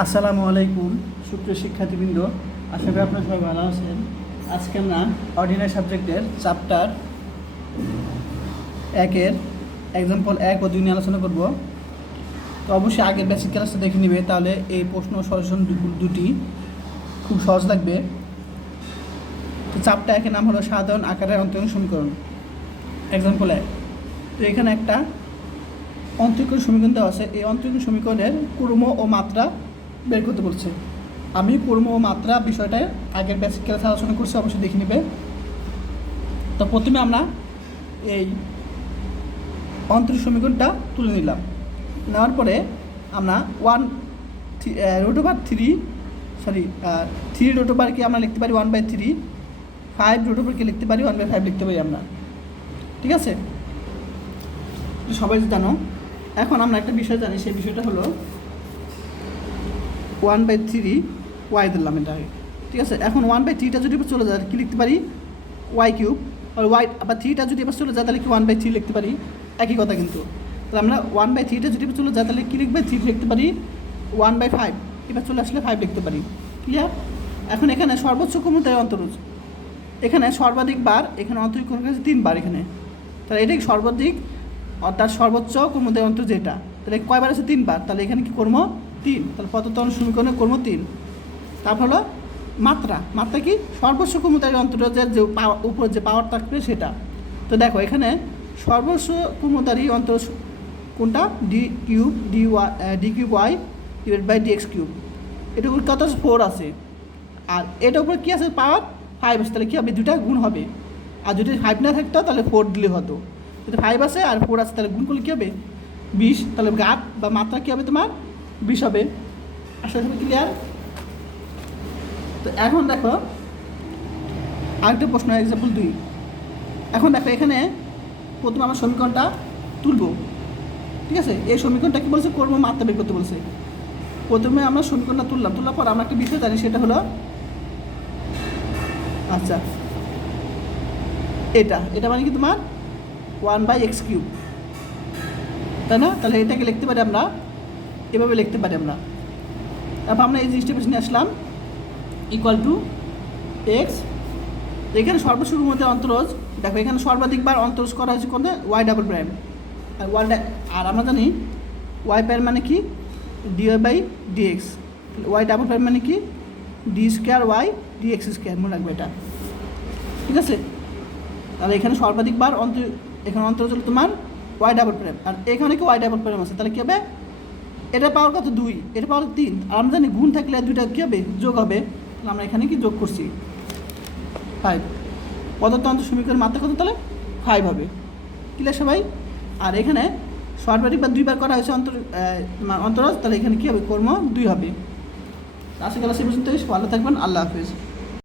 আসসালামু আলাইকুম সুপ্রিয় শিক্ষার্থীবৃন্দ, আশা করি আপনারা সবাই ভালো আছেন। আজকে আমরা অর্ডিনারি সাবজেক্টের চ্যাপ্টার 1-এর এক্সাম্পল 1 ও 2 নিয়ে আলোচনা করব। তো অবশ্যই আগের বেসিক ক্লাসটা দেখে নেবে, তাহলে এই প্রশ্ন সলিউশন দুটি খুব সহজ লাগবে। তো চ্যাপ্টার 1-এর নাম হলো সাধারণ আকারের অন্তরীণ সমীকরণ, এক্সাম্পল 1। তো এখানে একটা অন্তরীণ সমীকরণ দেওয়া আছে। এই অন্তরীণ সমীকরণের ক্রম ও মাত্রা বের করতে বলছে। আমি ক্রম ও মাত্রা বিষয়টা আগের বেসিক ক্লাসে আলোচনা করছি, অবশ্যই দেখে নেবে। তো প্রথমে আমরা এই অন্তরীণ সমীকরণটা তুলে নিলাম। নেওয়ার পরে আমরা থ্রি রুট ওভারকে আমরা লিখতে পারি 1/3, 5 রুট ওভারকে লিখতে পারি 1/5 লিখতে পারি আমরা, ঠিক আছে? সবাই জানো। এখন আমরা একটা বিষয় জানি, সেই বিষয়টা হলো 1/3 ওয়াই দিলাম এটা, ঠিক আছে? এখন 1/3টা যদি চলে যায় কী লিখতে পারি, ওয়াই কিউব। আর ওয়াই আবার 3টা যদি এবার চলে যায় তাহলে কি 1/3 লিখতে পারি, একই কথা কিন্তু। তাহলে আমরা 1/3টা যদি চলে যায় তাহলে কী লিখবে, 3 লিখতে পারি, 1/5 এবার চলে আসলে 5 লিখতে পারি। ক্লিয়ার? এখন এখানে সর্বোচ্চ ক্ষমতায় অন্তরজ, এখানে সর্বাধিক বার, এখানে অন্তরিক কোণ আছে 3 বার এখানে। তাহলে এটাই সর্বাধিক অর্থাৎ সর্বোচ্চ ক্রমোদয় অন্তর যেটা, তাহলে কয়বার আছে 3 বার, তাহলে এখানে কি করবো 3, তাহলে প্রদত্ত সমীকরণে করবো 3। তারপর হলো মাত্রা কি সর্বোচ্চ ক্রমোদয় অন্তরের যে উপর যে পাওয়ার থাকবে সেটা। তো দেখো এখানে সর্বোচ্চ ক্রমোদারি অন্তর কোনটা, D cube Y divide by DX cube. এটার উপর কত 4 আছে, আর এটার উপরে কী আছে, পাওয়ার 5 আছে। তাহলে কী হবে, দুটা গুণ হবে। আর যদি 5 না থাকতো তাহলে 4 দিলে হতো। যদি 5 আছে আর 4 আছে তাহলে গুণ করলে কী হবে, 20। তাহলে ঘাত বা মাত্রা কী হবে, তোমার 20 হবে। আসলে ক্লিয়ার? তো এখন দেখো আরেকটা প্রশ্ন, এক্সাম্পল 2। এখন দেখো এখানে প্রথমে আমরা সমীকরণটা তুলব, ঠিক আছে? এই সমীকরণটা কী বলছে, করবো মাত্রা বের করতে বলছে। প্রথমে আমরা সমীকরণটা তোলার পর আমরা একটা বিষয় জানি, সেটা হলো আচ্ছা এটা মানে কি তোমার 1/x³, তাই না? তাহলে এটাকে লিখতে পারি আমরা এভাবে লিখতে পারি আমরা। তারপর আমরা এই জিনিসটা পেছনে আসলাম, ইকুয়াল টু এক্স। এখানে সর্বশেষ মধ্যে অন্তরজ, দেখো এখানে সর্বাধিকবার অন্তরজ করা হয়েছে কোনটা, ওয়াই ডাবল প্রাইম। আর আমরা জানি ওয়াই প্রাইম মানে কি, dy/dx। ওয়াই ডাবল প্রাইম মানে কি, d² ওয়াই dx², মনে রাখবে এটা, ঠিক আছে? তাহলে এখানে সর্বাধিকবার এখানে অন্তরজ হলো তোমার ওয়াই ডাবল প্রাইম, আর এখানে কি ওয়াই ডাবল প্রাইম আছে। তাহলে কী হবে, এটা পাওয়ার কত 2, এটা পাওয়ার 3। আর আমরা জানি গুণ থাকলে দুইটা কী হবে, যোগ হবে। তাহলে আমরা এখানে কি যোগ করছি 5। প্রদত্ত অন্তর সমীকরণ মাত্রা কত, তাহলে 5 হবে। ক্লিয়ার সবাই? আর এখানে সর্বাধিক বা 2 বার করা হয়েছে অন্তরজ, তাহলে এখানে কী হবে, কর্ম 2 হবে। আশা করা সে পর্যন্ত ভালো থাকবেন। আল্লাহ হাফিজ।